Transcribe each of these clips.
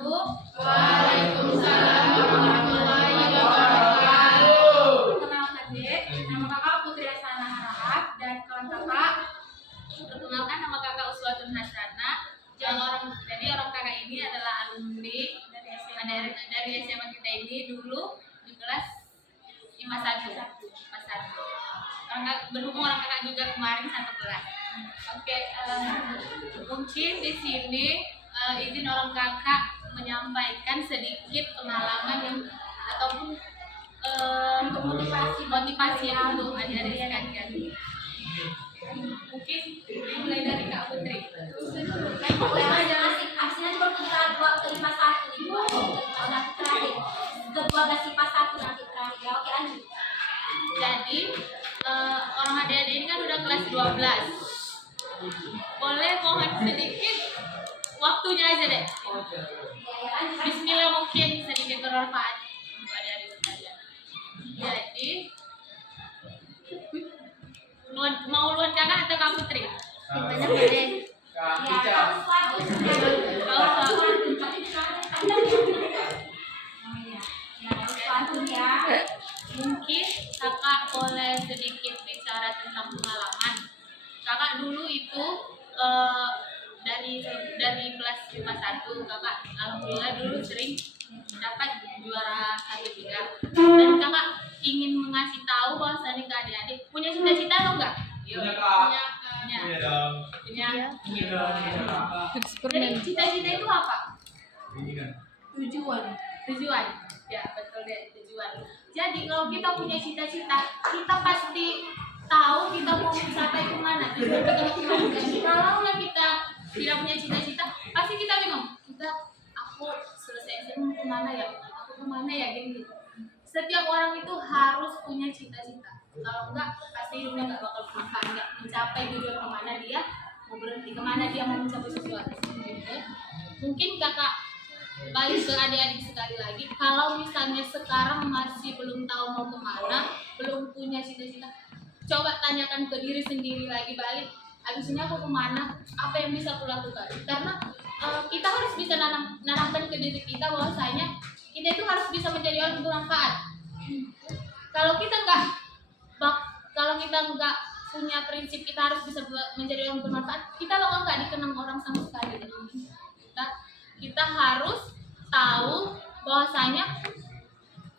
Waalaikumsalam warahmatullahi wabarakatuh. Perkenalkan Dek, nama kakak Putri Asana Harahap dan kawan kakak. Perkenalkan nama kakak Uswatun Hasanah. Jadi orang kakak ini adalah alumni dari SMA kita ini dulu di kelas IPA 1. Berhubung orang kakak juga kemarin satu kelas. Oke, mungkin di sini izin orang kakak menyampaikan sedikit pengalaman yang ataupun untuk motivasi untuk adik-adik sekalian. Mungkin mulai dari Kak Putri. Aslinya cuma ke 51 terakhir. Kedua kasih pas 1 nanti terakhir. Ya oke lanjut. Jadi orang adik-adik ini kan udah kelas 12. Boleh mohon sedikit waktunya aja deh. Bismillah, mungkin sedikit bermanfaat untuk adik-adik sekalian. Jadi mau luan kakak atau Kak Putri? Gimana boleh? Ya, mungkin kakak boleh sedikit bicara tentang pengalaman. Kakak dulu itu dari kelas 51 kakak alhamdulillah dulu sering dapat juara 1-3 dan kakak ingin mengasih tahu bahwasannya ke adik-adik punya cita-cita atau enggak? Punya. Jadi cita-cita itu apa? Tujuan. Ya betul deh, tujuan. Jadi kalau kita punya cita-cita, kita pasti tahu kita mau mencapai kemana. Tujuan kita mau kemana. Kalau kita tidak punya cita-cita, pasti kita bingung. Aku selesai SMA kemana ya? Aku kemana ya? Gitu. Setiap orang itu harus punya cita-cita. Kalau enggak, pasti hidupnya enggak bakal bermanfaat, enggak mencapai tujuan kemana dia mau berhenti, kemana dia mau mencapai sesuatu. Mungkin kakak balik ke adik-adik sekali lagi, kalau misalnya sekarang masih belum tahu mau kemana, belum punya cita-cita, coba tanyakan ke diri sendiri lagi balik, abis ini aku kemana, apa yang bisa aku lakukan. Karena kita harus bisa nanamkan ke diri kita bahwasanya kita itu harus bisa menjadi orang bermanfaat. Kalau kita nggak punya prinsip kita harus bisa menjadi orang bermanfaat, kita bakal nggak dikenang orang sama sekali. Kita harus tahu bahwasanya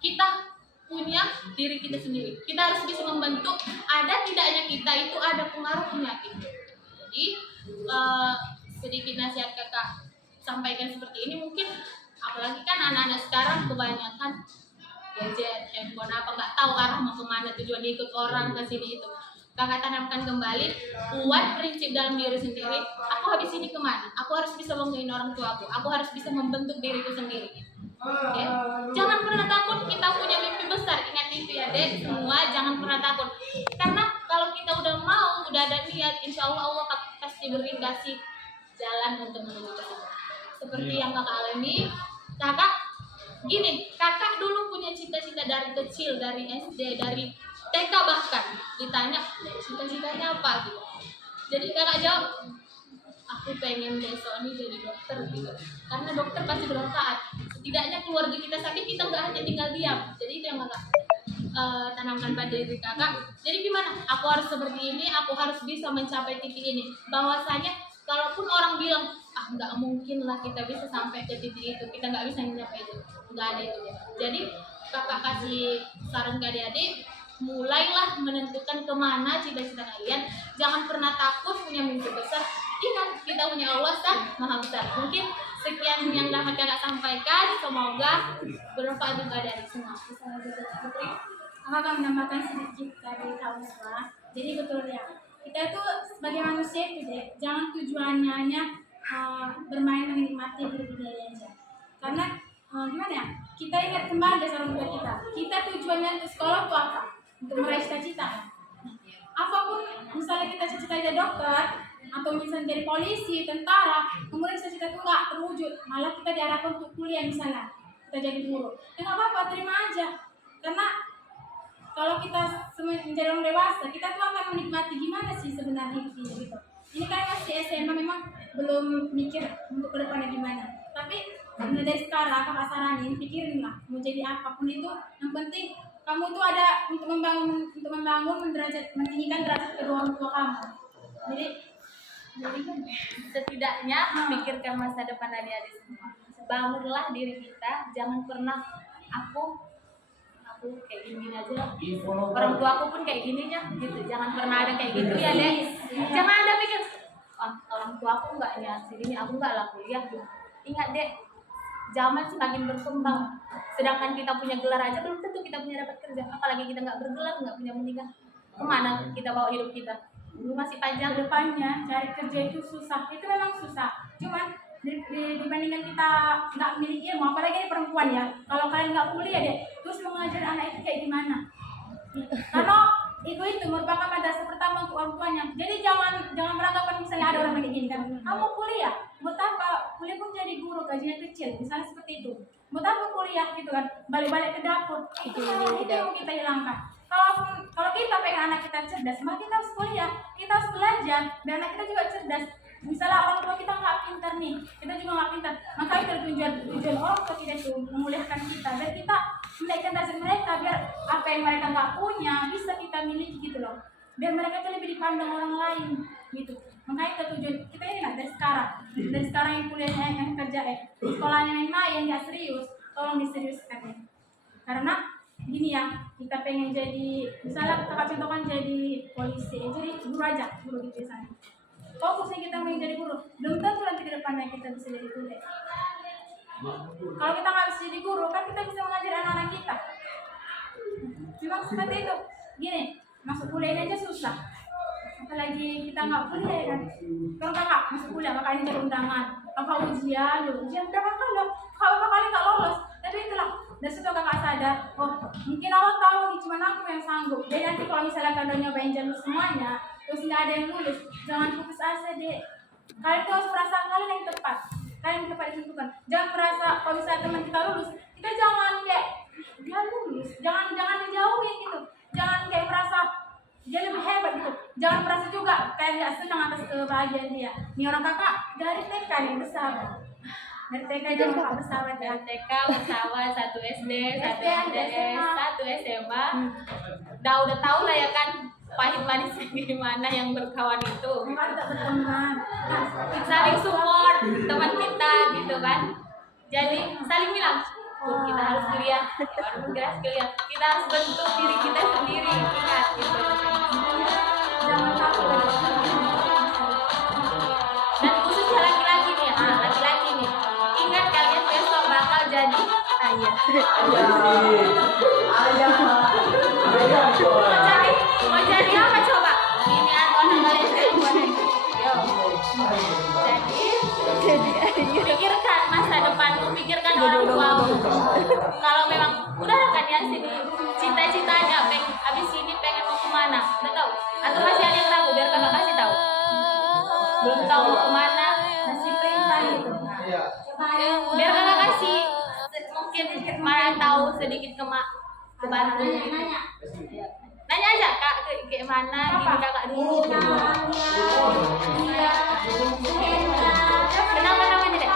kita punya diri kita sendiri. Kita harus bisa membentuk. Ada tidaknya kita itu ada pengaruhnya gitu. Jadi sedikit nasihat kakak sampaikan seperti ini, mungkin apalagi kan anak-anak sekarang kebanyakan gadget, handphone apa nggak tahu arah mau kemana, tujuan ikut orang ke sini itu. Kakak tanamkan kembali, buat prinsip dalam diri sendiri. Aku habis ini kemana? Aku harus bisa banggain orang tua aku harus bisa membentuk diriku sendiri. Okay? Jangan pernah takut, kita punya mimpi besar. Ingat itu ya dek, semua jangan pernah takut. Karena kalau kita udah mau, udah ada niat, insya Allah pasti kasih jalan untuk menuju ke situ. Seperti yang kakak alami, kakak dulu punya cita-cita dari kecil, dari SD, dari TK bahkan ditanya cita-citanya apa gitu. Jadi kakak jawab, aku pengen besok nih jadi dokter gitu. Karena dokter pasti bermanfaat. Setidaknya keluarga kita sakit, kita nggak hanya tinggal diam. Jadi itu yang kakak tanamkan pada diri kakak. Jadi gimana? Aku harus seperti ini, aku harus bisa mencapai titik ini. Bahwasanya kalaupun orang bilang nggak mungkin lah kita bisa sampai ke titik itu, kita nggak bisa mencapai itu, nggak ada itu. Jadi kakak kasih saran ke adik-adik, mulailah menentukan kemana cita-cita kalian. Jangan pernah takut punya mimpi besar. Ingat, kita punya Allah Maha Besar. Mungkin sekian yang dapat kakak sampaikan. Semoga bermanfaat untuk adik-adik semua. Aku akan menambahkan sedikit dari kamu semua. Jadi betul ya, kita itu sebagai manusia itu deh, jangan tujuannya hanya bermain menikmati budaya aja. Karena gimana ya, kita ingat kembali dasar orang tua kita. Kita tujuannya untuk sekolah itu apa? Untuk meraih cita-cita. Apapun, misalnya kita cita-cita jadi dokter, atau misalnya jadi polisi, tentara, kemudian cita-cita itu nggak terwujud, malah kita diarahkan untuk kuliah misalnya, kita jadi guru. Ya nggak apa-apa, terima aja. Karena kalau kita menjadi orang dewasa, kita tuh akan menikmati gimana sih sebenarnya hidup ini gitu. Ini kan masih SMA, memang belum mikir untuk kedepannya gimana. Tapi mulai dari sekarang kakak saranin, pikirin lah mau jadi apapun itu, yang penting kamu tuh ada untuk membangun derajat, meninggikan derajat kedua orang tua kamu. Jadi setidaknya pikirkan masa depan adik-adik semua. Bangunlah diri kita, jangan pernah aku kayak gini aja, orang tua aku pun kayak gininya gitu. Jangan pernah ada kayak gitu ya dek. Jangan ada pikir orang tua aku enggak ya segini, aku enggak lah kuliah. Ingat dek, zaman semakin berkembang, sedangkan kita punya gelar aja belum tentu kita punya dapat kerja, apalagi kita nggak bergelar, nggak punya pendidikan. Kemana kita bawa hidup kita? Dulu masih panjang. depannya cari kerja itu susah, itu memang susah, cuman dibandingkan kita nggak memiliki ilmu, apalagi ini perempuan ya, kalau kalian nggak kuliah deh terus mengajar anak itu kayak gimana? Karena itu merupakan madrasah pertama untuk orang tuanya. Jadi jangan beranggapan misalnya ada orang yang menginginkan kamu kuliah, buat apa? Kuliah pun jadi guru, gajinya kecil, misalnya seperti itu. Buat apa kuliah gitu kan? Balik-balik ke dapur. Itu yang kita hilangkan. Kalau kita pengen anak kita cerdas, maka kita harus kuliah, kita harus belajar, dan anak kita juga cerdas. Misalnya orang tua kita nggak pintar nih, kita juga nggak pintar, maka itu tujuan orang tua kita itu memuliakan kita, biar kita menaikkan derajat mereka, biar apa yang mereka nggak punya bisa kita miliki gitu loh, biar mereka tuh lebih dipandang orang lain gitu. Makanya itu tujuan kita ini lah dari sekarang yang kuliahnya yang kerja sekolahnya main-main nggak serius, tolong diseriuskan ya. Karena gini ya, kita pengen jadi misalnya kakak contohkan jadi polisi, jadi guru aja, guru gitu misalnya. Fokusnya kita mau jadi guru, belum tentu nanti ke depannya kita bisa jadi guru. Kalau kita nggak bisa jadi guru, kan kita bisa mengajar anak-anak kita. Memang seperti itu. Gini, masuk kuliah aja susah, apalagi kita nggak kuliah kan. Kalau kakak masuk kuliah, kakak ini cari undangan, kakak ujian berapa kali, berapa kali nggak lolos. Tapi itulah, dan situ kakak sadar, oh mungkin awal tahu nih cuma aku yang sanggup. Jadi nanti kalau misalnya kalian nyobain jalur semuanya, terus nggak ada yang lulus, jangan putus asa deh. Kalian tuh harus merasa kalian yang tepat ditentukan. Jangan merasa kalau misalnya teman kita lulus, kita jangan kayak dia lulus, jangan dijauhin gitu. Jangan kayak merasa dia lebih hebat gitu. Jangan merasa juga kayak nggak senang atas kebahagiaan dia. Nih orang kakak dari TK nih bersahabat. Dari TK jangan kakak bersahabat ya. TK bersahabat, 1 SD, 1 MTS, 1 SMA. Udah tahu lah ya kan pahit manisnya gimana yang berkawan itu. Memang tak berteman. Saling support teman kita gitu kan. Jadi saling bilang, kita harus kuliah, kita harus bentuk diri kita sendiri, ingat gitu. Jangan takut. Dan khususnya laki-laki nih, laki-laki nih, ingat kalian besok bakal jadi ayah. Mau jadi apa coba? Ini atau jadi pikirkan masa depanmu, pikirkan orang tuamu. Kalau memang udah kan ya sini cita-citanya abis ini pengen mau kemana, udah tahu? Atau masih ada yang ragu? Biar kakak kasih tahu. Belum tahu mau kemana, Masih perintah gitu. biar kakak kasih mungkin mana tahu sedikit ke bantu gitu. Nanya aja kak kayak mana gini kakak dulu. Kenapa namanya dek?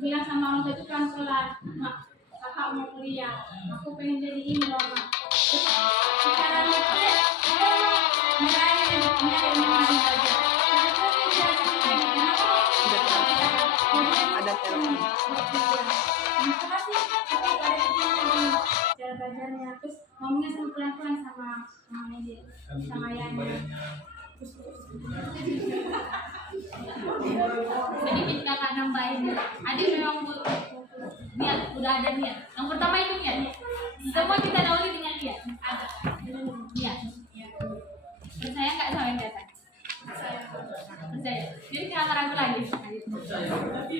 Bilang sama orang tua itu pelan-pelan, mak, kakak mau kuliah, aku pengen jadi ini loh mak. Terus sekarang itu ada telepon. Cara belajarnya, terus ngomongnya sama pelan-pelan sama mamanya dia, sama ayahnya. Sedikit kakak nambahin, ada memang niat, udah ada niat. Yang pertama itu niat. Semua kita dahului dengan niat. Ada niat.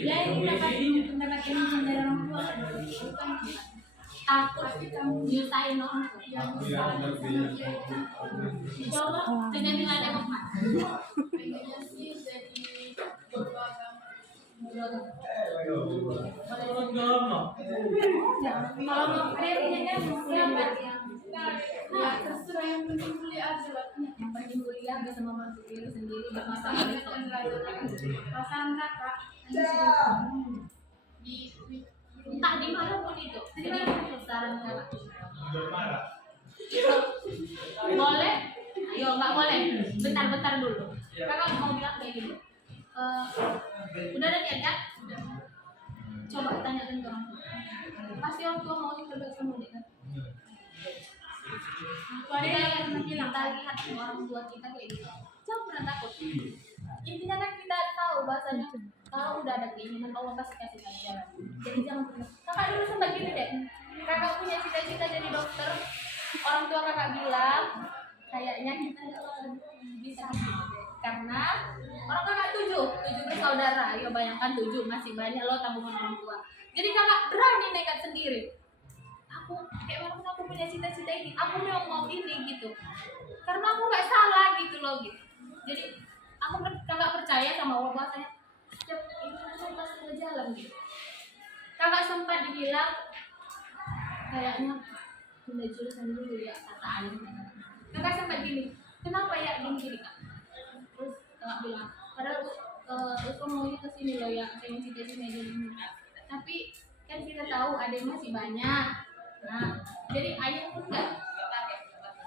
Ya ini pendapat ini dari orang tua kan, bukan Takut nyusahin orang tua. yang besar sama dia itu. Insya Allah Dengan nilai Muhammad. pengennya sih jadi guru agama. Kalau mau pengennya siapa yang ya terserah, yang penting kuliah aja lah. Yang penting kuliah bisa membantu diri sendiri bermasalah besok. Perasaan kakak di Entah di mana pun itu. Jadi saran kakak. Boleh? Ayo, nggak boleh. Bentar dulu. Kakak mau bilang kayak gini. Udah ada niat kan? Coba tanyakan ke orang tua. Pasti orang tua mau terbaik sama dia kan? Ada yang bilang tadi hati orang tua kita kayak gitu. Jangan pernah takut. Intinya kan kita tahu bahasanya kalau udah ada keinginan Allah pasti kasih jalan. Jadi jangan pernah. Kakak dulu sempat gini deh. Kakak punya cita-cita jadi dokter. Orang tua kakak bilang kayaknya kita nggak bakal bisa gitu deh. Karena orang kakak tujuh bersaudara. Ya bayangkan 7 masih banyak loh tanggungan orang tua. Jadi kakak berani nekat sendiri. Walaupun aku punya cita-cita ini, aku memang mau ini gitu. Karena aku nggak salah gitu loh gitu. Jadi aku kakak percaya sama Allah bahasanya setiap itu pasti ada jalan gitu. Kakak sempat dibilang kayaknya pindah jurusan dulu ya kata Alim. Kakak sempat gini, kenapa ya gini kak? Terus kakak bilang, padahal aku maunya kesini loh ya, pengen cita-cita ini. Tapi kan kita tahu ada yang masih banyak. Nah, jadi ayah pun enggak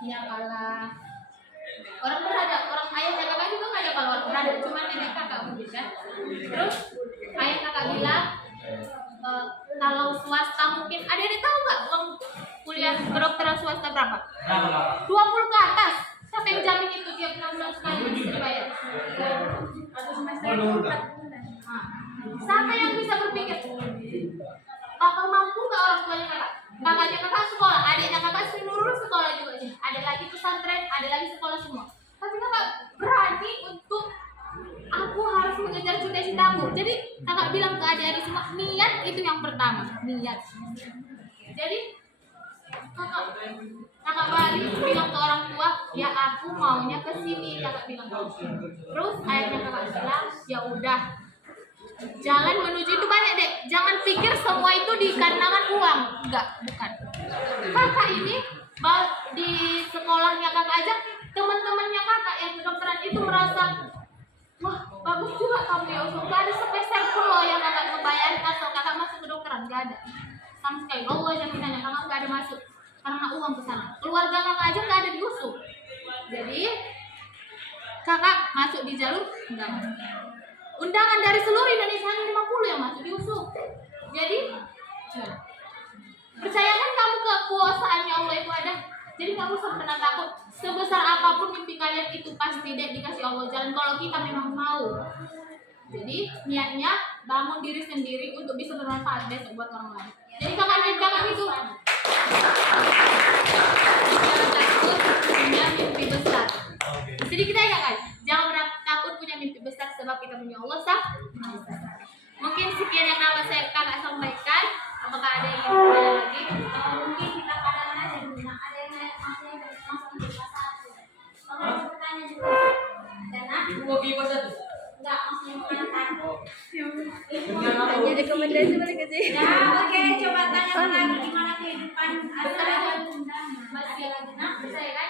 kalah. Orang ayahnya kakak juga nggak ada kalau berada, cuma nenek kakak mungkin kan. Terus ayah kakak bilang kalau swasta mungkin ada tahu nggak uang kuliah kedokteran swasta berapa? 20 ke atas. Siapa yang jamin itu tiap 6 bulan sekali bisa dibayar? atau semester 4 bulan. Nah, siapa yang bisa berpikir bakal mampu nggak orang tuanya kakak? Kakaknya kakak sekolah, adiknya kakak seluruh sekolah juga sih. Ada lagi pesantren, ada lagi sekolah semua. Tapi kakak berani untuk aku harus mengejar cita-citaku. Jadi kakak bilang ke adik-adik semua, niat itu yang pertama, niat. Jadi kakak balik bilang ke orang tua, ya aku maunya ke sini, kakak bilang. Terus ayahnya kakak bilang, ya udah. Jalan menuju itu banyak dek. Jangan pikir semua itu dikarenakan uang. Enggak, bukan. Kakak ini di sekolahnya kakak aja, teman-temannya kakak yang kedokteran itu merasa, wah bagus juga kamu ya Usman. Gak ada sepeser pun loh yang kakak ngebayar atau kakak masuk kedokteran, gak ada. Sama sekali. Allah jaminannya kakak gak ada masuk karena uang kesana. Keluarga kakak aja gak ada diusung. Jadi kakak masuk di jalur enggak. Undangan dari seluruh Indonesia hanya 50 yang masuk diusung. Jadi percayakan kamu kekuasaannya Allah itu ada. Jadi kamu pernah takut. Sebesar apapun mimpi kalian itu pasti deh dikasih Allah jalan kalau kita memang mau. Jadi niatnya bangun diri sendiri untuk bisa bermanfaat besok buat orang lain. Jadi kakak itu jangan takut punya mimpi besar. Jadi kita ingat kan, jangan pernah takut punya mimpi besar sebab kita punya Allah sah. Mungkin sekian yang dapat saya kakak sampaikan. Apakah ada yang ingin bertanya lagi? Mungkin kita kadang aja dulu. Ada yang masih di kelas 1. Kalau ada pertanyaan juga. Dan enggak maksudnya bukan takut. Jadi rekomendasi balik ke sini. Ya, oke, coba tanyakan lagi gimana kehidupan asal Bunda. Masih lagi saya kan?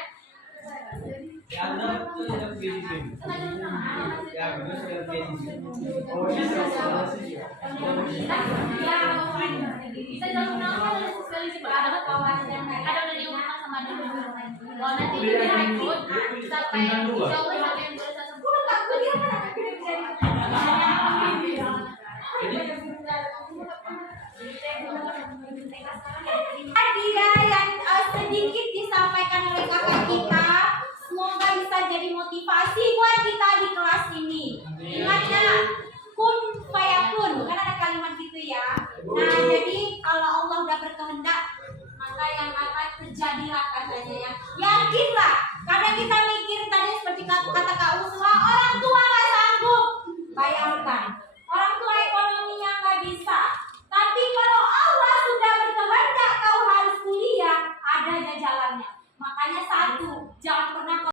Bisa jalan nama sekali sih ada kawan yang ada dari rumah sama ada kalau nanti direkrut sampai insya Allah sampai yang boleh satu bulan tak kuliah Tadi ya yang sedikit disampaikan oleh kakak kita, semoga bisa jadi motivasi buat kita di kelas ini. Ingat ya, kun fayakun, kan ada kalimat gitu ya. Nah jadi kalau Allah udah berkehendak, maka yang akan terjadilah katanya ya. Yakinlah